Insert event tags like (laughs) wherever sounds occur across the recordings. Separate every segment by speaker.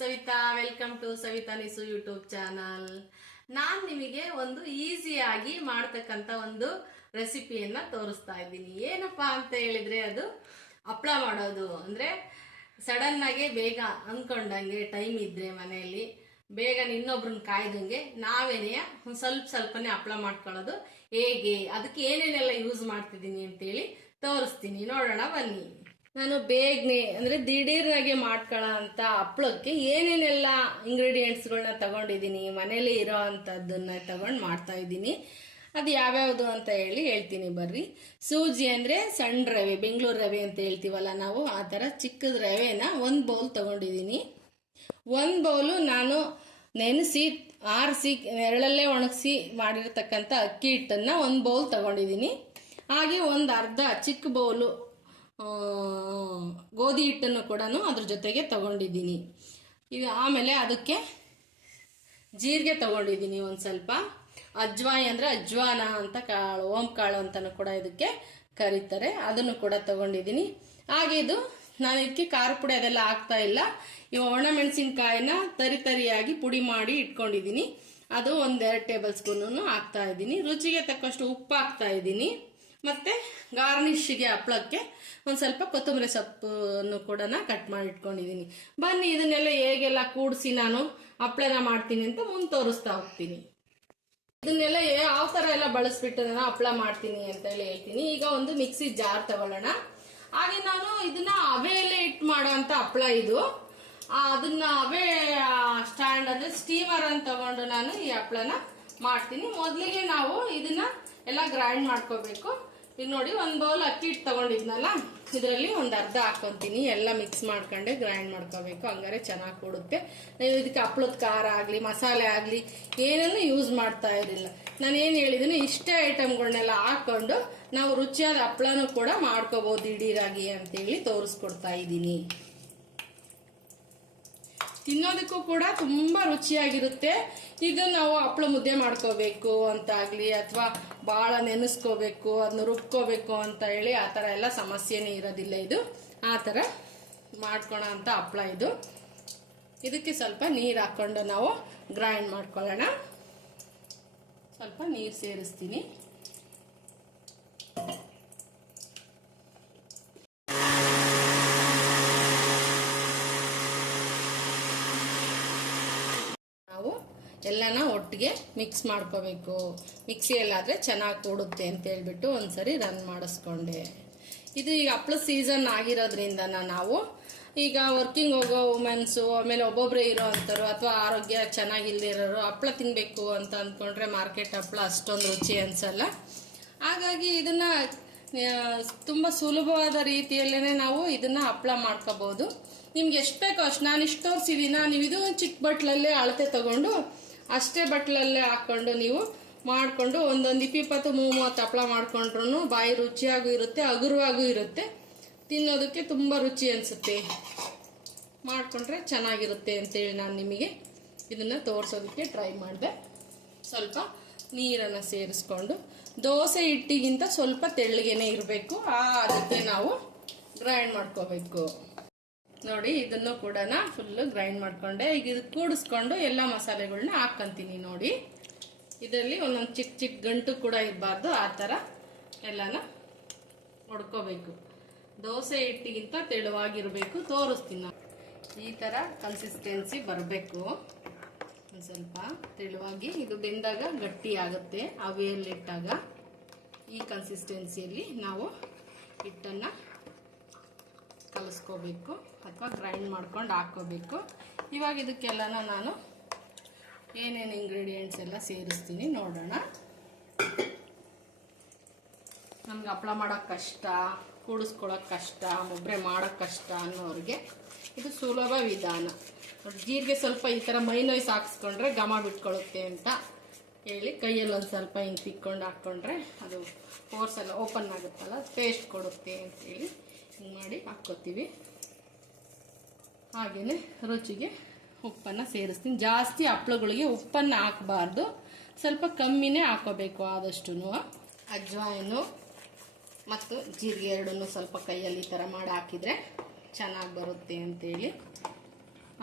Speaker 1: Savitha welcome to Savitha Nisu YouTube channel ನಾನು ನಿಮಗೆ ಒಂದು ಈಸಿಯಾಗಿ ಮಾಡ್ತಕ್ಕಂಥ ಒಂದು ರೆಸಿಪಿಯನ್ನ ತೋರಿಸ್ತಾ ಇದ್ದೀನಿ. ಏನಪ್ಪಾ ಅಂತ ಹೇಳಿದ್ರೆ ಅದು ಹಪ್ಳ ಮಾಡೋದು. ಅಂದ್ರೆ ಸಡನ್ ಆಗಿ ಬೇಗ ಅನ್ಕೊಂಡಂಗೆ ಟೈಮ್ ಇದ್ರೆ ಮನೆಯಲ್ಲಿ, ಬೇಗ ಇನ್ನೊಬ್ರನ್ನ ಕಾಯ್ದಂಗೆ ನಾವೇನೇ ಒಂದು ಸ್ವಲ್ಪ ಸ್ವಲ್ಪನೇ ಹಪ್ಳ ಮಾಡ್ಕೊಳ್ಳೋದು. ಹೇಗೆ? ಅದಕ್ಕೆ ಏನೇನೆಲ್ಲ ಯೂಸ್ ಮಾಡ್ತಿದ್ದೀನಿ ಅಂತೇಳಿ ತೋರಿಸ್ತೀನಿ. ನೋಡೋಣ ಬನ್ನಿ. ನಾನು ಬೇಗನೆ, ಅಂದ್ರೆ ದಿಢೀರ್ನಾಗೆ ಮಾಡ್ಕೊಳ್ಳೋ ಅಂತ ಹಪ್ಳಕ್ಕೆ ಏನೇನೆಲ್ಲ ಇಂಗ್ರೀಡಿಯೆಂಟ್ಸ್ಗಳನ್ನ ತಗೊಂಡಿದ್ದೀನಿ ಮನೇಲಿ ಇರೋ ಅಂಥದ್ದನ್ನ ತಗೊಂಡು ಮಾಡ್ತಾ ಇದ್ದೀನಿ. ಅದು ಯಾವ್ಯಾವುದು ಅಂತ ಹೇಳಿ ಹೇಳ್ತೀನಿ ಬರ್ರಿ. ಸೂಜಿ ಅಂದರೆ ಸಣ್ಣ ರವೆ, ಬೆಂಗಳೂರು ರವೆ ಅಂತ ಹೇಳ್ತೀವಲ್ಲ ನಾವು, ಆ ಥರ ಚಿಕ್ಕದ ರವೆನ ಒಂದು ಬೌಲ್ ತಗೊಂಡಿದ್ದೀನಿ ಒಂದು ಬೌಲು ನಾನು ನೆನೆಸಿ, ಆರಿಸಿ, ನೆರಳಲ್ಲೇ ಒಣಗಿಸಿ ಮಾಡಿರ್ತಕ್ಕಂಥ ಅಕ್ಕಿ ಹಿಟ್ಟನ್ನು ಒಂದು ಬೌಲ್ ತಗೊಂಡಿದ್ದೀನಿ ಹಾಗೆ ಒಂದು ಅರ್ಧ ಚಿಕ್ಕ ಬೌಲು ಗೋಧಿ ಹಿಟ್ಟನ್ನು ಕೂಡ ಅದ್ರ ಜೊತೆಗೆ ತಗೊಂಡಿದ್ದೀನಿ. ಈಗ ಆಮೇಲೆ ಅದಕ್ಕೆ ಜೀರಿಗೆ ತಗೊಂಡಿದ್ದೀನಿ ಒಂದು ಸ್ವಲ್ಪ. ಅಜ್ವಾಯಿ ಅಂದರೆ ಅಜ್ವಾನ ಅಂತ ಕಾಳು ಓಂ ಕಾಳು ಅಂತಲೂ ಕೂಡ ಇದಕ್ಕೆ ಕರೀತಾರೆ. ಅದನ್ನು ಕೂಡ ತಗೊಂಡಿದ್ದೀನಿ. ಹಾಗೆ ಇದು ನಾನು ಇದಕ್ಕೆ ಖಾರ ಪುಡಿ ಅದೆಲ್ಲ ಹಾಕ್ತಾ ಇಲ್ಲ. ಈ ಒಣಮೆಣಸಿನ್ಕಾಯಿನ ತರಿ ತರಿಯಾಗಿ ಪುಡಿ ಮಾಡಿ ಇಟ್ಕೊಂಡಿದ್ದೀನಿ. ಅದು ಒಂದೆರಡು ಟೇಬಲ್ ಸ್ಪೂನು ಹಾಕ್ತಾ ಇದ್ದೀನಿ. ರುಚಿಗೆ ತಕ್ಕಷ್ಟು ಉಪ್ಪು ಹಾಕ್ತಾ ಇದ್ದೀನಿ. ಮತ್ತೆ ಗಾರ್ನಿಷ್ಗೆ ಹಪ್ಳಕ್ಕೆ ಒಂದು ಸ್ವಲ್ಪ ಕೊತ್ತಂಬರಿ ಸೊಪ್ಪನ್ನು ಕೂಡ ಕಟ್ ಮಾಡಿ ಇಟ್ಕೊಂಡಿದ್ದೀನಿ ಬನ್ನಿ, ಇದನ್ನೆಲ್ಲ ಹೇಗೆಲ್ಲ ಕೂಡಿಸಿ ನಾನು ಹಪ್ಳನ ಮಾಡ್ತೀನಿ ಅಂತ ಮುಂದೆ ತೋರಿಸ್ತಾ ಹೋಗ್ತೀನಿ. ಇದನ್ನೆಲ್ಲ ಯಾವ ತರ ಎಲ್ಲ ಬಳಸ್ಬಿಟ್ಟು ನಾನು ಹಪ್ಳ ಮಾಡ್ತೀನಿ ಅಂತ ಹೇಳಿ ಹೇಳ್ತೀನಿ. ಈಗ ಒಂದು ಮಿಕ್ಸಿ ಜಾರ್ ತಗೊಳ್ಳೋಣ. ಹಾಗೆ ನಾನು ಇದನ್ನ ಹಬೆಯಲ್ಲೇ ಇಟ್ಟು ಮಾಡೋ ಅಂತ ಹಪ್ಳ ಇದು ಅದನ್ನ ಅವೆ ಸ್ಟ್ಯಾಂಡ್ ಅಂದ್ರೆ ಸ್ಟೀಮರ್ ಅಂತ ತಗೊಂಡು ನಾನು ಈ ಹಪ್ಳನ ಮಾಡ್ತೀನಿ. ಮೊದಲಿಗೆ ನಾವು ಇದನ್ನ ಎಲ್ಲ ಗ್ರೈಂಡ್ ಮಾಡ್ಕೋಬೇಕು. ಈಗ ನೋಡಿ ಒಂದು ಬೌಲ್ ಅಕ್ಕಿ ಹಿಟ್ಟು ತಗೊಂಡಿದ್ನಲ್ಲ? ಇದರಲ್ಲಿ ಒಂದು ಅರ್ಧ ಹಾಕೊಂತೀನಿ. ಎಲ್ಲ ಮಿಕ್ಸ್ ಮಾಡ್ಕೊಂಡೆ ಗ್ರೈಂಡ್ ಮಾಡ್ಕೋಬೇಕು. ಹಂಗಾರೆ ಚೆನ್ನಾಗಿ ಕೊಡುತ್ತೆ. ನೀವು ಇದಕ್ಕೆ ಹಪ್ಳದ ಖಾರ ಆಗಲಿ, ಮಸಾಲೆ ಆಗಲಿ ಏನನ್ನು ಯೂಸ್ ಮಾಡ್ತಾ ಇರಲಿಲ್ಲ ನಾನು ಏನು ಹೇಳಿದ್ದೀನಿ ಇಷ್ಟೇ ಐಟಮ್ಗಳನ್ನೆಲ್ಲ ಹಾಕೊಂಡು ನಾವು ರುಚಿಯಾದ ಹಪ್ಪಳನೂ ಕೂಡ ಮಾಡ್ಕೋಬಹುದು ದಿಢೀರಾಗಿ ಅಂತೇಳಿ ತೋರಿಸ್ಕೊಡ್ತಾ ಇದ್ದೀನಿ. ತಿನ್ನೋದಕ್ಕೂ ಕೂಡ ತುಂಬ ರುಚಿಯಾಗಿರುತ್ತೆ. ಇದು ನಾವು ಹಪ್ಳ ಮುದ್ದೆ ಮಾಡ್ಕೋಬೇಕು ಅಂತಾಗಲಿ ಅಥವಾ ಭಾಳ ನೆನೆಸ್ಕೋಬೇಕು ಅದನ್ನ ರುಬ್ಕೋಬೇಕು ಅಂತ ಹೇಳಿ ಆ ಥರ ಎಲ್ಲ ಸಮಸ್ಯೆನೇ ಇರೋದಿಲ್ಲ ಇದು. ಆ ಥರ ಮಾಡ್ಕೋಣ ಅಂತ ಹಪ್ಳ ಇದು. ಇದಕ್ಕೆ ಸ್ವಲ್ಪ ನೀರು ಹಾಕ್ಕೊಂಡು ನಾವು ಗ್ರೈಂಡ್ ಮಾಡ್ಕೊಳ್ಳೋಣ. ಸ್ವಲ್ಪ ನೀರು ಸೇರಿಸ್ತೀನಿ ನಾವು ಎಲ್ಲನ ಒಟ್ಟಿಗೆ ಮಿಕ್ಸ್ ಮಾಡ್ಕೋಬೇಕು. ಮಿಕ್ಸಿಯಲ್ಲಾದರೆ ಚೆನ್ನಾಗಿ ಕೂಡುತ್ತೆ ಅಂತ ಹೇಳ್ಬಿಟ್ಟು ಒಂದ್ಸರಿ ರನ್ ಮಾಡಿಸ್ಕೊಂಡೆ. ಇದು ಈಗ ಹಪ್ಪಳ ಸೀಸನ್ ಆಗಿರೋದ್ರಿಂದ ನಾವು ಈಗ ವರ್ಕಿಂಗ್ ಹೋಗೋ ವುಮೆನ್ಸು ಆಮೇಲೆ ಒಬ್ಬೊಬ್ಬರೇ ಇರೋ ಅಥವಾ ಆರೋಗ್ಯ ಚೆನ್ನಾಗಿಲ್ದಿರೋರು ಹಪ್ಳ ತಿನ್ನಬೇಕು ಅಂತ ಅಂದ್ಕೊಂಡ್ರೆ ಮಾರ್ಕೆಟ್ ಹಪ್ಪಳ ಅಷ್ಟೊಂದು ರುಚಿ ಅನ್ಸಲ್ಲ. ಹಾಗಾಗಿ ಇದನ್ನ ತುಂಬ ಸುಲಭವಾದ ರೀತಿಯಲ್ಲೇ ನಾವು ಇದನ್ನ ಹಪ್ಪಳ ಮಾಡ್ಕೋಬೋದು. ನಿಮ್ಗೆ ಎಷ್ಟು ಬೇಕೋ ಅಷ್ಟು, ನಾನು ಇಷ್ಟು ತೋರಿಸಿದ್ದೀನಿ ನೀವು ಇದು ಚಿಕ್ಕ ಬಟ್ಲಲ್ಲೇ ಅಳತೆ ತಗೊಂಡು ಅಷ್ಟೇ ಬಟ್ಲಲ್ಲೇ ಹಾಕೊಂಡು ನೀವು ಮಾಡಿಕೊಂಡು ಒಂದೊಂದು ಇಪ್ಪಿಪ್ಪತ್ತು, ಮೂವತ್ತು ಹಪ್ಪಳ ಮಾಡಿಕೊಂಡ್ರೂ ಬಾಯಿ ರುಚಿಯಾಗೂ ಇರುತ್ತೆ ಹಗುರವಾಗೂ ಇರುತ್ತೆ. ತಿನ್ನೋದಕ್ಕೆ ತುಂಬ ರುಚಿ ಅನಿಸುತ್ತೆ. ಮಾಡಿಕೊಂಡ್ರೆ ಚೆನ್ನಾಗಿರುತ್ತೆ ಅಂತೇಳಿ ನಾನು ನಿಮಗೆ ಇದನ್ನು ತೋರಿಸೋದಕ್ಕೆ ಟ್ರೈ ಮಾಡಿದೆ. ಸ್ವಲ್ಪ ನೀರನ್ನು ಸೇರಿಸ್ಕೊಂಡು ದೋಸೆ ಹಿಟ್ಟಿಗಿಂತ ಸ್ವಲ್ಪ ತೆಳ್ಳಗೆನೆ ಇರಬೇಕು. ಆ ಅದಕ್ಕೆ ನಾವು ಗ್ರೈಂಡ್ ಮಾಡ್ಕೋಬೇಕು. ನೋಡಿ, ಇದನ್ನು ಕೂಡ ಫುಲ್ಲು ಗ್ರೈಂಡ್ ಮಾಡಿಕೊಂಡೆ. ಈಗ ಇದು ಕೂಡಿಸ್ಕೊಂಡು ಎಲ್ಲ ಮಸಾಲೆಗಳನ್ನ ಹಾಕ್ಕಂತೀನಿ ನೋಡಿ. ಇದರಲ್ಲಿ ಒಂದೊಂದು ಚಿಕ್ಕ ಚಿಕ್ಕ ಗಂಟು ಕೂಡ ಇರಬಾರ್ದು, ಆ ಥರ ಎಲ್ಲನ ಹೊಡ್ಕೋಬೇಕು ದೋಸೆ ಹಿಟ್ಟಿಗಿಂತ ತೆಳುವಾಗಿರಬೇಕು, ತೋರಿಸ್ತೀನಿ ನಾವು ಈ ಥರ ಕನ್ಸಿಸ್ಟೆನ್ಸಿ ಬರಬೇಕು. ಒಂದು ಸ್ವಲ್ಪ ತೆಳುವಾಗಿ, ಇದು ಬೆಂದಾಗ ಗಟ್ಟಿ ಆಗುತ್ತೆ ಅವೆಯಲ್ಲಿಟ್ಟಾಗ ಈ ಕನ್ಸಿಸ್ಟೆನ್ಸಿಯಲ್ಲಿ ನಾವು ಹಿಟ್ಟನ್ನು ಕಲಿಸ್ಕೋಬೇಕು ಅಥವಾ ಗ್ರೈಂಡ್ ಮಾಡ್ಕೊಂಡು ಹಾಕ್ಕೋಬೇಕು. ಇವಾಗ ಇದಕ್ಕೆಲ್ಲನ ನಾನು ಏನೇನು ಇಂಗ್ರೀಡಿಯೆಂಟ್ಸ್ ಎಲ್ಲ ಸೇರಿಸ್ತೀನಿ ನೋಡೋಣ. ನಮ್ಗೆ ಹಪ್ಪಳ ಮಾಡೋಕ್ಕೆ ಕಷ್ಟ ಕೂಡಿಸ್ಕೊಳ್ಳೋಕೆ ಕಷ್ಟ ಒಬ್ಬರೇ ಮಾಡೋಕ್ಕೆ ಕಷ್ಟ ಅನ್ನೋರಿಗೆ ಇದು ಸುಲಭ ವಿಧಾನ. ಜೀರಿಗೆ ಸ್ವಲ್ಪ ಈ ಥರ ಮೈನೋಯ್ಸ್ ಹಾಕ್ಸ್ಕೊಂಡ್ರೆ ಘಮ ಬಿಟ್ಕೊಳ್ಳುತ್ತೆ ಅಂತ ಹೇಳಿ ಕೈಯಲ್ಲಿ ಒಂದು ಸ್ವಲ್ಪ ಹಿಂಗೆ ತಿಕ್ಕೊಂಡು ಹಾಕ್ಕೊಂಡ್ರೆ ಅದು ಫೋರ್ಸ್ ಎಲ್ಲ ಓಪನ್ ಆಗುತ್ತಲ್ಲ ಟೇಸ್ಟ್ ಕೊಡುತ್ತೆ ಅಂತೇಳಿ ಹಿಂಗೆ ಮಾಡಿ ಹಾಕ್ಕೊತೀವಿ ಹಾಗೆಯೇ ರುಚಿಗೆ ಉಪ್ಪನ್ನು ಸೇರಿಸ್ತೀನಿ. ಜಾಸ್ತಿ ಹಪ್ಳಗಳಿಗೆ ಉಪ್ಪನ್ನು ಹಾಕಬಾರ್ದು. ಸ್ವಲ್ಪ ಕಮ್ಮಿನೇ ಹಾಕೋಬೇಕು ಆದಷ್ಟು ಅಜ್ವಾಯನು ಮತ್ತು ಜೀರಿಗೆ ಎರಡನ್ನೂ ಸ್ವಲ್ಪ ಕೈಯಲ್ಲಿ ಈ ಥರ ಮಾಡಿ ಹಾಕಿದರೆ ಚೆನ್ನಾಗಿ ಬರುತ್ತೆ ಅಂತೇಳಿ.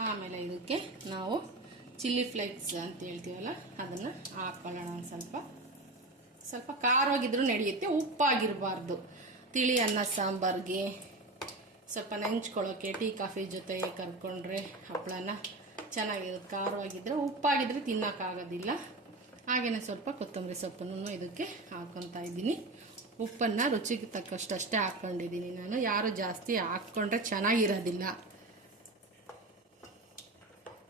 Speaker 1: ಆಮೇಲೆ ಇದಕ್ಕೆ ನಾವು ಚಿಲ್ಲಿ ಫ್ಲೇಕ್ಸ್ ಅಂತ ಹೇಳ್ತೀವಲ್ಲ, ಅದನ್ನು ಹಾಕೊಳ್ಳೋಣ ಒಂದು ಸ್ವಲ್ಪ. ಸ್ವಲ್ಪ ಖಾರವಾಗಿದ್ರೂ ನಡೆಯುತ್ತೆ, ಉಪ್ಪಾಗಿರಬಾರ್ದು. ತಿಳಿ ಅನ್ನ ಸಾಂಬಾರ್ಗೆ ಸ್ವಲ್ಪ ನೆಂಚ್ಕೊಳ್ಳೋಕೆ, ಟೀ, ಕಾಫಿ ಜೊತೆ ಕರ್ಕೊಂಡ್ರೆ ಹಪ್ಪಳನ ಚೆನ್ನಾಗಿರುತ್ತೆ. ಖಾರವಾಗಿದ್ದರೆ ಉಪ್ಪಾಗಿದ್ದರೆ ತಿನ್ನೋಕ್ಕಾಗೋದಿಲ್ಲ. ಹಾಗೆಯೇ ಸ್ವಲ್ಪ ಕೊತ್ತಂಬರಿ ಸೊಪ್ಪನ್ನು ಇದಕ್ಕೆ ಹಾಕ್ಕೊತಾ ಇದ್ದೀನಿ. ಉಪ್ಪನ್ನು ರುಚಿಗೆ ತಕ್ಕಷ್ಟು ಅಷ್ಟೇ ಹಾಕ್ಕೊಂಡಿದ್ದೀನಿ ನಾನು. ಯಾರು ಜಾಸ್ತಿ ಹಾಕ್ಕೊಂಡ್ರೆ ಚೆನ್ನಾಗಿರೋದಿಲ್ಲ.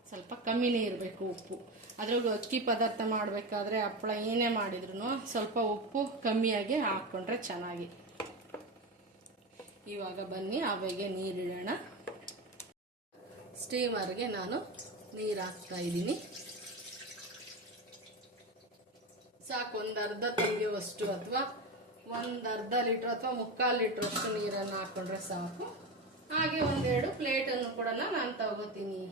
Speaker 1: ಸ್ವಲ್ಪ ಕಮ್ಮಿನೇ ಇರಬೇಕು ಉಪ್ಪು. ಅದ್ರಾಗ ಅಕ್ಕಿ ಪದಾರ್ಥ ಮಾಡಬೇಕಾದ್ರೆ ಹಪ್ಪಳ ಏನೇ ಮಾಡಿದ್ರು ಸ್ವಲ್ಪ ಉಪ್ಪು ಕಮ್ಮಿಯಾಗಿ ಹಾಕ್ಕೊಂಡ್ರೆ ಚೆನ್ನಾಗಿ. ಇವಾಗ ಬನ್ನಿ ಅವೆಗೆ ನೀರಿಡೋಣ ಸ್ಟೀಮರ್ಗೆ ನಾನು ನೀರು ಹಾಕ್ತಾ ಇದ್ದೀನಿ. ಸಾಕು, ಒಂದು ಅರ್ಧ ತೆಗೆಯುವಷ್ಟು ಅಥವಾ ಒಂದು ಅರ್ಧ ಲೀಟ್ರ್ ಅಥವಾ ಮುಕ್ಕಾಲು ಲೀಟ್ರ್ ಅಷ್ಟು ನೀರನ್ನು ಹಾಕ್ಕೊಂಡ್ರೆ ಸಾಕು. ಹಾಗೆ ಒಂದೆರಡು ಪ್ಲೇಟನ್ನು ಕೂಡ ನಾನು ತಗೋತೀನಿ.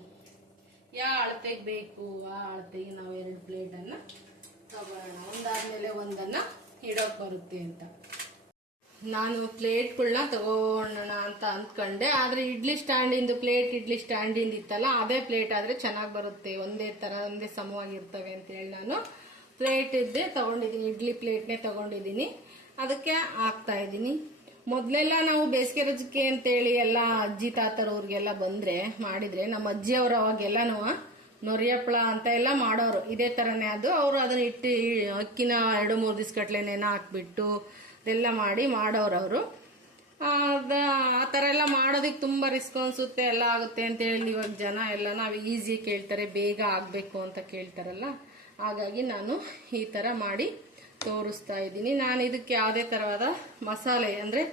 Speaker 1: ಯಾವ ಅಳತೆಗೆ ಬೇಕು, ಆ ಅಳತೆಗೆ ನಾವು ಎರಡು ಪ್ಲೇಟನ್ನು ತಗೋಣ. ಒಂದಾದ್ಮೇಲೆ ಒಂದನ್ನು ಇಡೋಕೆ ಬರುತ್ತೆ ಅಂತ. ನಾನು ಪ್ಲೇಟ್ಗಳನ್ನ ತಗೋಣ ಅಂತ ಅಂದ್ಕೊಂಡೆ. ಆದರೆ ಇಡ್ಲಿ ಸ್ಟ್ಯಾಂಡಿಂದು ಪ್ಲೇಟ್ ಇಡ್ಲಿ ಸ್ಟ್ಯಾಂಡಿಂದ ಇತ್ತಲ್ಲ, ಅದೇ ಪ್ಲೇಟ್ ಆದರೆ ಚೆನ್ನಾಗಿ ಬರುತ್ತೆ. ಒಂದೇ ಥರ ಒಂದೇ ಸಮವಾಗಿರ್ತವೆ ಅಂತೇಳಿ ನಾನು ಪ್ಲೇಟ್ ಇದ್ದೇ ತಗೊಂಡಿದ್ದೀನಿ ಇಡ್ಲಿ ಪ್ಲೇಟ್ನೇ ತಗೊಂಡಿದ್ದೀನಿ ಅದಕ್ಕೆ ಹಾಕ್ತಾ ಇದ್ದೀನಿ. ಮೊದಲೆಲ್ಲ ನಾವು ಬೇಸಿಗೆ ರಜಕ್ಕೆ ಅಂತೇಳಿ ಎಲ್ಲ ಅಜ್ಜಿ ತಾತರವ್ರಿಗೆಲ್ಲ ಬಂದರೆ, ಮಾಡಿದರೆ, ನಮ್ಮ ಅಜ್ಜಿಯವರು ಅವಾಗೆಲ್ಲನೂ ನೊರಿಯಪ್ಪಳ ಅಂತ ಎಲ್ಲ ಮಾಡೋರು. ಇದೇ ಥರನೇ ಅದು. ಅವರು ಅದನ್ನ ಇಟ್ಟು, ಅಕ್ಕಿನ ಎರಡು ಮೂರು ದಿವ್ಸ ನೆನೆ ಹಾಕ್ಬಿಟ್ಟು ಇದೆಲ್ಲ ಮಾಡಿ ಮಾಡೋರು ಅವರು ಅದ ಆ ಥರ ಎಲ್ಲ ಮಾಡೋದಕ್ಕೆ ತುಂಬ ರಿಸ್ಕ್ ಅನಿಸುತ್ತೆ, ಎಲ್ಲ ಆಗುತ್ತೆ ಅಂತೇಳಿ ಇವಾಗ ಜನ ಎಲ್ಲ ನಾವು ಈಸಿ ಕೇಳ್ತಾರೆ, ಬೇಗ ಆಗಬೇಕು ಅಂತ ಕೇಳ್ತಾರಲ್ಲ. ಹಾಗಾಗಿ ನಾನು ಈ ಥರ ಮಾಡಿ ತೋರಿಸ್ತಾ ಇದ್ದೀನಿ. ನಾನು ಇದಕ್ಕೆ ಯಾವುದೇ ಥರವಾದ ಮಸಾಲೆ ಅಂದರೆ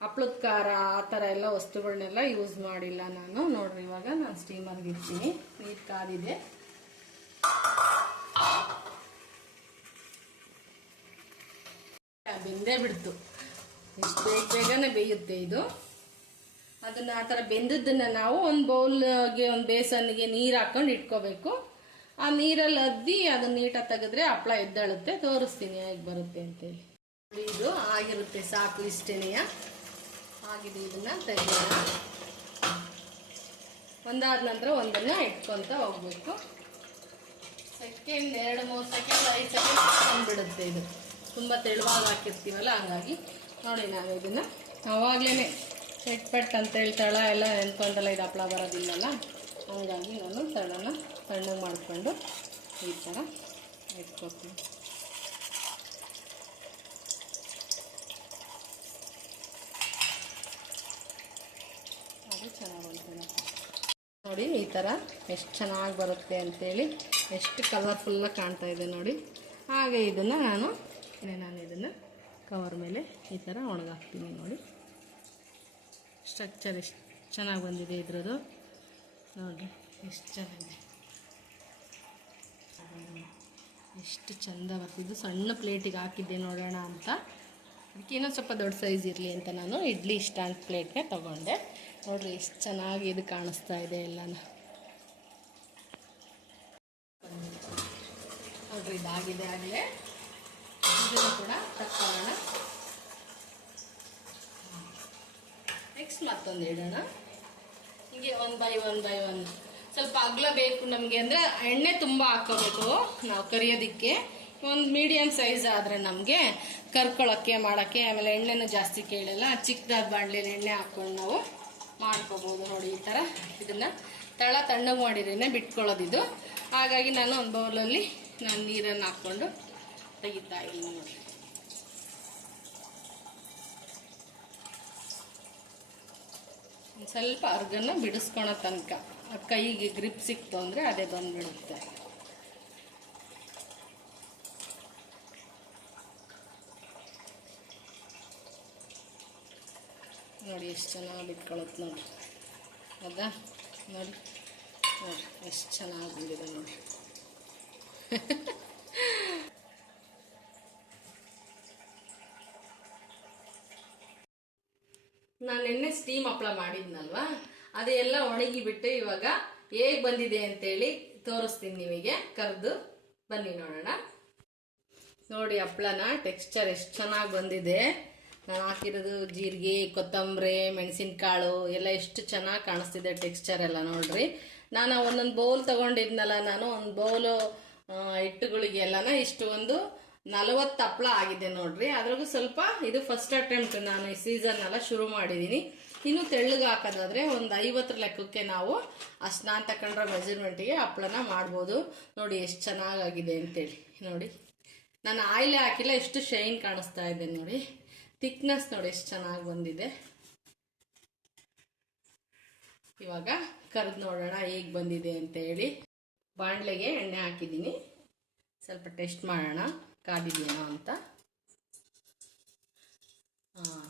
Speaker 1: ಹಪ್ಳದ ಖಾರ ಆ ಥರ ಎಲ್ಲ ವಸ್ತುಗಳನ್ನೆಲ್ಲ ಯೂಸ್ ಮಾಡಿಲ್ಲ ನಾನು. ನೋಡ್ರಿ ಇವಾಗ ನಾನು ಸ್ಟೀಮರ್ಗೆ ಇರ್ತೀನಿ ನೀರು ಕಾದಿದೆ. ಬೆಂದೇ ಬಿಡ್ತು. ಎಷ್ಟು ಬೇಗ ಬೇಗನೆ ಬೇಯುತ್ತೆ ಇದು. ಅದನ್ನ ಆ ಥರ ಬೆಂದದ್ದನ್ನ ನಾವು ಒಂದು ಬೌಲ್ಗೆ ಒಂದು ಬೇಸನ್ಗೆ ನೀರು ಹಾಕೊಂಡು ಇಟ್ಕೋಬೇಕು. ಆ ನೀರಲ್ಲಿ ಅದ್ದಿ ಅದನ್ನ ನೀಟಾಗಿ ತೆಗೆದ್ರೆ ಹಪ್ಪಳ ಎದ್ದಾಳುತ್ತೆ. ತೋರಿಸ್ತೀನಿ ಹೇಗೆ ಬರುತ್ತೆ ಅಂತೇಳಿ. ಇದು ಆಗಿರುತ್ತೆ ಸಾಕು ಇಷ್ಟೇನೆಯ. ಆಗಿದೆ ಇದನ್ನ ತೆಗೆಯೋಣ. ಒಂದಾದ ನಂತರ ಒಂದನ್ನ ಇಟ್ಕೊಂತ ಹೋಗ್ಬೇಕು. ಸೆಕೆಂಡ್, ಎರಡು, ಮೂರು ಸೆಕೆಂಡ್, ಐದು ಸೆಕೆಂಡ್ ಬಂದ್ಬಿಡುತ್ತೆ ಇದು. ತುಂಬ ತೆಳುವಾಗಿ ಹಾಕಿರ್ತೀವಲ್ಲ, ಹಂಗಾಗಿ ನೋಡಿ ನಾವು ಇದನ್ನು. ಅವಾಗಲೇ ಪೆಟ್ ಅಂತೇಳಿ ತಳ ಎಲ್ಲ ನೆನ್ಕೊಂಡಲ್ಲ ಇದು ಹಪ್ಪಳ ಬರೋದಿಲ್ಲಲ್ಲ, ಹಂಗಾಗಿ ನಾನು ತಳನ ತಣ್ಣಗೆ ಮಾಡಿಕೊಂಡು ಈ ಥರ ಇಟ್ಕೊತೀನಿ. ಅದು ಚೆನ್ನಾಗಿ ನೋಡಿ ಈ ಥರ ಎಷ್ಟು ಚೆನ್ನಾಗಿ ಬರುತ್ತೆ ಅಂತೇಳಿ, ಎಷ್ಟು ಕಲರ್ಫುಲ್ಲಾಗಿ ಕಾಣ್ತಾ ಇದೆ ನೋಡಿ. ಹಾಗೆ ಇದನ್ನು ನಾನು ನಾನು ಇದನ್ನು. ಕವರ್ ಮೇಲೆ ಈ ಥರ ಒಣಗಾಕ್ತೀನಿ ನೋಡಿ. ಸ್ಟ್ರಕ್ಚರ್ ಎಷ್ಟು ಚೆನ್ನಾಗಿ ಬಂದಿದೆ ಇದ್ರದ್ದು. ನೋಡಿರಿ, ಎಷ್ಟು ಚೆನ್ನಾಗಿದೆ. ಎಷ್ಟು ಚಂದ ಬರ್ತಿದ್ದು. ಸಣ್ಣ ಪ್ಲೇಟಿಗೆ ಹಾಕಿದ್ದೆ ನೋಡೋಣ ಅಂತ. ಅದಕ್ಕೆ ಇನ್ನೊಂದು ಸ್ವಲ್ಪ ದೊಡ್ಡ ಸೈಜ್ ಇರಲಿ ಅಂತ ನಾನು ಇಡ್ಲಿ ಸ್ಟ್ಯಾಂಡ್ ಪ್ಲೇಟ್ಗೆ ತಗೊಂಡೆ. ನೋಡಿರಿ, ಎಷ್ಟು ಚೆನ್ನಾಗಿ ಇದು ಕಾಣಿಸ್ತಾ ಇದೆ ಎಲ್ಲನೂ. ನೋಡ್ರಿ, ಇದಾಗಿದೆ ಆಗಲೇ. ಇದನ್ನು ಕೂಡ ತಕ್ಕೊಳ್ಳೋಣ ನೆಕ್ಸ್ಟ್ ಮತ್ತೊಂದು ಇಡೋಣ ಹೀಗೆ one by one by one ಸ್ವಲ್ಪ ಅಗಲ ಬೇಕು ನಮಗೆ ಅಂದರೆ ಎಣ್ಣೆ ತುಂಬ ಹಾಕೋಬೇಕು ನಾವು ಕರಿಯೋದಕ್ಕೆ. ಒಂದು ಮೀಡಿಯಮ್ ಸೈಜ್ ಆದರೆ ನಮಗೆ ಕರ್ಕೊಳ್ಳೋಕ್ಕೆ ಮಾಡೋಕ್ಕೆ, ಆಮೇಲೆ ಎಣ್ಣೆನೂ ಜಾಸ್ತಿ ಕೇಳಲ್ಲ. ಚಿಕ್ಕದಾದ ಬಾಣಲೆಯಲ್ಲಿ ಎಣ್ಣೆ ಹಾಕ್ಕೊಂಡು ನಾವು ಮಾಡ್ಕೋಬೋದು ನೋಡಿ ಈ ಥರ ಇದನ್ನು ತಳ ತಣ್ಣಗೆ ಮಾಡಿದ್ರೇ ಬಿಟ್ಕೊಳ್ಳೋದಿದು. ಹಾಗಾಗಿ ನಾನು ಒಂದು ಬೌಲಲ್ಲಿ ನಾನು ನೀರನ್ನು ಹಾಕ್ಕೊಂಡು ತೆಗಿತಾ ಇದ್ದೀನಿ ನೋಡಿ ಒಂದು ಸ್ವಲ್ಪ ಅರ್ಗನ್ನ ಬಿಡಿಸ್ಕೊಳೋ ತನಕ. ಕೈಗೆ ಗ್ರಿಪ್ ಸಿಕ್ತು ಅಂದರೆ ಅದೇ ಬಂದ್ಬಿಡುತ್ತೆ. ನೋಡಿ ಎಷ್ಟು ಚೆನ್ನಾಗಿ ಬಿಟ್ಕೊಳತ್ತೆ ನೋಡಿ ಹೌದಾ ನೋಡಿ. ನೋಡಿ, ಎಷ್ಟು ಚೆನ್ನಾಗಿ ಬಂದಿದೆ ನೋಡಿ (laughs) ನಾನು ಎಣ್ಣೆ ಸ್ಟೀಮ್ ಹಪ್ಪಳ ಮಾಡಿದ್ನಲ್ವಾ? ಅದೆಲ್ಲ ಒಣಗಿ ಬಿಟ್ಟು ಇವಾಗ ಹೇಗೆ ಬಂದಿದೆ ಅಂತೇಳಿ ತೋರಿಸ್ತೀನಿ ನಿಮಗೆ. ಕರೆದು ಬನ್ನಿ ನೋಡೋಣ. ನೋಡಿ ಹಪ್ಪಳನ ಟೆಕ್ಸ್ಚರ್ ಎಷ್ಟು ಚೆನ್ನಾಗಿ ಬಂದಿದೆ. ನಾನು ಹಾಕಿರೋದು ಜೀರಿಗೆ, ಕೊತ್ತಂಬರಿ, ಮೆಣಸಿನಕಾಳು, ಎಲ್ಲ ಎಷ್ಟು ಚೆನ್ನಾಗಿ ಕಾಣಿಸ್ತಿದೆ ಟೆಕ್ಸ್ಚರ್ ಎಲ್ಲ ನೋಡ್ರಿ. ನಾನು ಒಂದೊಂದು ಬೌಲ್ ತಗೊಂಡಿದ್ನಲ್ಲ, ನಾನು ಒಂದು ಬೌಲು ಹಿಟ್ಟುಗಳಿಗೆಲ್ಲನ ಇಷ್ಟು ಒಂದು ನಲವತ್ತು ಹಪ್ಪಳ ಆಗಿದೆ ನೋಡ್ರಿ. ಅದ್ರಾಗೂ ಸ್ವಲ್ಪ ಇದು ಫಸ್ಟ್ ಅಟೆಂಪ್ಟ್ ನಾನು ಈ ಸೀಸನ್ ಎಲ್ಲ ಶುರು ಮಾಡಿದ್ದೀನಿ ಇನ್ನು ತೆಳ್ಳಗೆ ಹಾಕೋದಾದ್ರೆ ಒಂದು ಐವತ್ತರ ಲೆಕ್ಕಕ್ಕೆ ನಾವು ಅಷ್ಟು ನಾನು ತಕೊಂಡ್ರ ಮೆಜರ್ಮೆಂಟಿಗೆ ಹಪ್ಪಳನ ಮಾಡ್ಬೋದು. ನೋಡಿ ಎಷ್ಟು ಚೆನ್ನಾಗಾಗಿದೆ ಅಂತೇಳಿ. ನೋಡಿ. ನಾನು ಆಯಿಲ್ ಹಾಕಿಲ್ಲ, ಎಷ್ಟು ಶೈನ್ ಕಾಣಿಸ್ತಾ ಇದೆ ನೋಡಿ. ಥಿಕ್ನೆಸ್ ನೋಡಿ ಎಷ್ಟು ಚೆನ್ನಾಗಿ ಬಂದಿದೆ. ಇವಾಗ ಕರೆದು ನೋಡೋಣ ಹೇಗೆ ಬಂದಿದೆ ಅಂತ ಹೇಳಿ ಬಾಣಲೆಗೆ ಎಣ್ಣೆ ಹಾಕಿದ್ದೀನಿ ಸ್ವಲ್ಪ ಟೆಸ್ಟ್ ಮಾಡೋಣ. ಕಾದಿದೆಯೇನೋ ಅಂತ?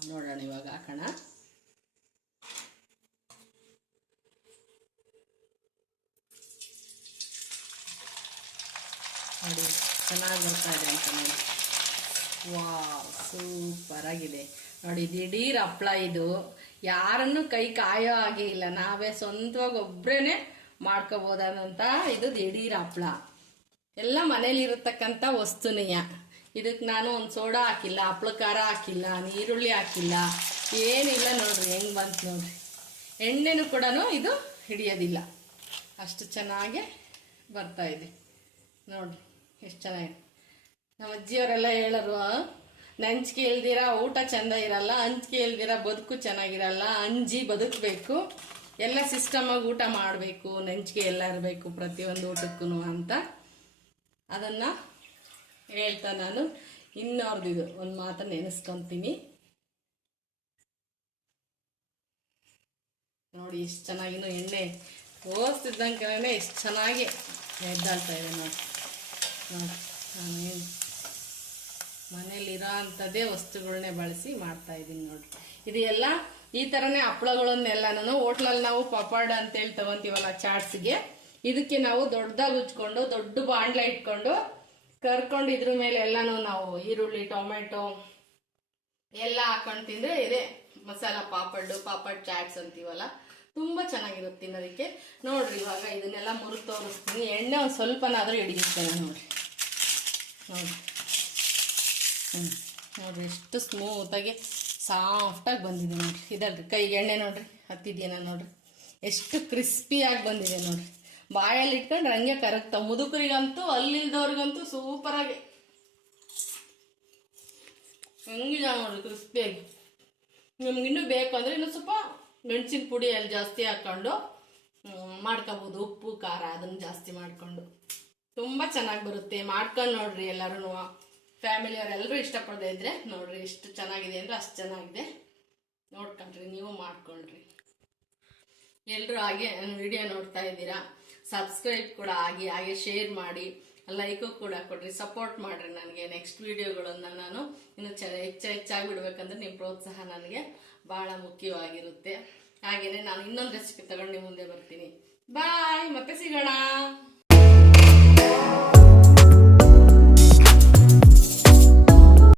Speaker 1: ನೋಡೋಣ ಇವಾಗ ಹಾಕೋಣ. ನೋಡಿ, ಚೆನ್ನಾಗಿ ಬರ್ತಾ ಇದೆ ಅಂತ ನೋಡಿ. ವಾವ್, ಸೂಪರ್ ಆಗಿದೆ. ನೋಡಿ, ದಿಢೀರ್ ಹಪ್ಳ ಇದು. ಯಾರನ್ನು ಕೈ ಕಾಯೋ ಹಾಗೆ ಇಲ್ಲ. ನಾವೇ ಸ್ವಂತವಾಗಿ ಒಬ್ರೇನೆ ಮಾಡ್ಕೋಬೋದಾದಂತ ಇದು ದಿಢೀರ್ ಹಪ್ಳ. ಎಲ್ಲ ಮನೇಲಿ ಇರತಕ್ಕಂಥ ವಸ್ತುನೆಯ. ಇದಕ್ಕೆ ನಾನು ಒಂದು ಸೋಡಾ ಹಾಕಿಲ್ಲ, ಹಪ್ಳ ಖಾರ ಹಾಕಿಲ್ಲ ನೀರುಳ್ಳಿ ಹಾಕಿಲ್ಲ, ಏನಿಲ್ಲ ನೋಡ್ರಿ, ಹೆಂಗೆ ಬಂತು ನೋಡ್ರಿ. ಎಣ್ಣೆನೂ ಕೂಡ ಇದು ಹಿಡಿಯೋದಿಲ್ಲ. ಅಷ್ಟು ಚೆನ್ನಾಗಿ ಬರ್ತಾ ಇದೆ. ನೋಡ್ರಿ, ಎಷ್ಟು ಚೆನ್ನಾಗಿದೆ. ನಮ್ಮ ಅಜ್ಜಿಯವರೆಲ್ಲ ಹೇಳೋರು ನಂಚಿಕೆ ಇಲ್ದಿರ ಊಟ ಚೆಂದ ಇರಲ್ಲ ಹಂಚಿಕೆ ಇಲ್ದಿರ ಬದುಕು ಚೆನ್ನಾಗಿರಲ್ಲ, ಅಂಜಿ ಬದುಕಬೇಕು. ಎಲ್ಲ ಸಿಸ್ಟಮಾಗಿ ಊಟ ಮಾಡಬೇಕು, ನಂಚಿಕೆ ಎಲ್ಲ ಇರಬೇಕು ಪ್ರತಿಯೊಂದು ಊಟಕ್ಕೂ ಅಂತ. ಅದನ್ನು ಹೇಳ್ತಾ ನಾನು. ಇನ್ನೊರ್ದಿದು ಒಂದು ಮಾತನ್ನು ನೆನೆಸ್ಕೊತೀನಿ. ನೋಡಿ, ಎಷ್ಟು ಚೆನ್ನಾಗಿನೂ ಎಣ್ಣೆ ಓದಿಸ್ತಿದ್ದಂಗೆ ಎಷ್ಟು ಚೆನ್ನಾಗಿ ಎದ್ದಾಳ್ತಾ ಇದೆ ನೋಡಿ. ನಾನು ಮನೇಲಿರೋ ಅಂಥದ್ದೇ ವಸ್ತುಗಳನ್ನೇ ಬಳಸಿ ಮಾಡ್ತಾ ಇದ್ದೀನಿ ನೋಡಿ. ಇದು ಎಲ್ಲ ಈ ಥರನೇ ಹಪ್ಳಗಳನ್ನೆಲ್ಲ ನಾನು ಹೋಟ್ಲಲ್ಲಿ ನಾವು ಪಪಾಡ ಅಂತೇಳಿ ತಗೊಂತೀವಲ್ಲ ಚಾಟ್ಸ್ಗೆ. ಇದಕ್ಕೆ ನಾವು ದೊಡ್ಡದಾಗಿ ಉಜ್ಕೊಂಡು, ದೊಡ್ಡ ಬಾಂಡ್ಲ ಇಟ್ಕೊಂಡು ಕರ್ಕೊಂಡು ಇದ್ರ ಮೇಲೆ ಎಲ್ಲಾನು ನಾವು ಈರುಳ್ಳಿ ಟೊಮೆಟೊ ಎಲ್ಲ ಹಾಕೊಂಡು ತಿಂದ್ರೆ ಇದೆ. ಮಸಾಲ ಪಾಪಡ್ ಪಾಪಡ್ ಚಾಟ್ಸ್ ಅಂತೀವಲ್ಲ, ತುಂಬಾ ಚೆನ್ನಾಗಿರುತ್ತೆ ತಿನ್ನೋದಕ್ಕೆ. ನೋಡ್ರಿ ಇವಾಗ ಇದನ್ನೆಲ್ಲ ಮುರಿದು ತೋರಿಸ್ತೀನಿ ಎಣ್ಣೆ ಒಂದು ಸ್ವಲ್ಪನಾದ್ರೂ ಹಿಡಿಯುತ್ತೇನೆ ನೋಡ್ರಿ. ನೋಡ್ರಿ. ಹ್ಞೂ ನೋಡ್ರಿ ಎಷ್ಟು ಸ್ಮೂತಾಗಿ ಸಾಫ್ಟಾಗಿ ಬಂದಿದೆ ನೋಡ್ರಿ. ಇದಲ್ರಿ ಕೈಗೆ ಎಣ್ಣೆ ನೋಡ್ರಿ, ಹತ್ತಿದ್ಯೇನ ನೋಡ್ರಿ. ಎಷ್ಟು ಕ್ರಿಸ್ಪಿಯಾಗಿ ಬಂದಿದೆ ನೋಡ್ರಿ. ಬಾಯಲ್ಲಿ ಇಟ್ಕೊಂಡ್ರೆ ಹಂಗೆ ಕರಗ್ತಾವ. ಮುದುಕರಿಗಂತೂ, ಅಲ್ಲಿಲ್ದವ್ರಿಗಂತೂ ಸೂಪರಾಗಿ ಹಂಗಿಲ್ಲ ನೋಡಿ ಕ್ರಿಸ್ಪಿಯಾಗಿ. ನಿಮ್ಗೆ ಇನ್ನೂ ಬೇಕು ಅಂದರೆ ಇನ್ನು ಸ್ವಲ್ಪ ಮೆಣಸಿನ ಪುಡಿ ಅಲ್ಲಿ ಜಾಸ್ತಿ ಹಾಕ್ಕೊಂಡು ಮಾಡ್ಕೋಬಹುದು ಉಪ್ಪು, ಖಾರ ಅದನ್ನು ಜಾಸ್ತಿ ಮಾಡಿಕೊಂಡು. ತುಂಬ ಚೆನ್ನಾಗಿ ಬರುತ್ತೆ. ಮಾಡ್ಕೊಂಡು ನೋಡ್ರಿ ಎಲ್ಲರೂ ಫ್ಯಾಮಿಲಿಯವರೆಲ್ಲರೂ ಇಷ್ಟಪಡದೇ ಇದ್ರೆ ನೋಡ್ರಿ ಎಷ್ಟು ಚೆನ್ನಾಗಿದೆ ಅಂದರೆ ಅಷ್ಟು ಚೆನ್ನಾಗಿದೆ. ನೋಡ್ಕೊಂಡ್ರಿ, ನೀವು ಮಾಡ್ಕೊಂಡ್ರಿ. ಎಲ್ಲರೂ ಹಾಗೆ ವಿಡಿಯೋ ನೋಡ್ತಾ ಇದ್ದೀರಾ? ಸಬ್ಸ್ಕ್ರೈಬ್ ಕೂಡ ಆಗಿ, ಹಾಗೆ ಶೇರ್ ಮಾಡಿ ಲೈಕು ಕೂಡ ಕೊಡ್ರಿ ಸಪೋರ್ಟ್ ಮಾಡ್ರಿ ನನಗೆ ನೆಕ್ಸ್ಟ್ ವಿಡಿಯೋಗಳನ್ನು ನಾನು ಇನ್ನು ಚೆನ್ನ ಹೆಚ್ಚ ಹೆಚ್ಚಾಗಿ ಬಿಡ್ಬೇಕಂದ್ರೆ ನಿಮ್ಮ ಪ್ರೋತ್ಸಾಹ ನನಗೆ ಭಾಳ ಮುಖ್ಯವಾಗಿರುತ್ತೆ. ಹಾಗೆಯೇ ನಾನು ಇನ್ನೊಂದು ರೆಸಿಪಿ ತಗೊಂಡು ಮುಂದೆ ಬರ್ತೀನಿ. ಬಾಯ್ ಮತ್ತೆ ಸಿಗೋಣ.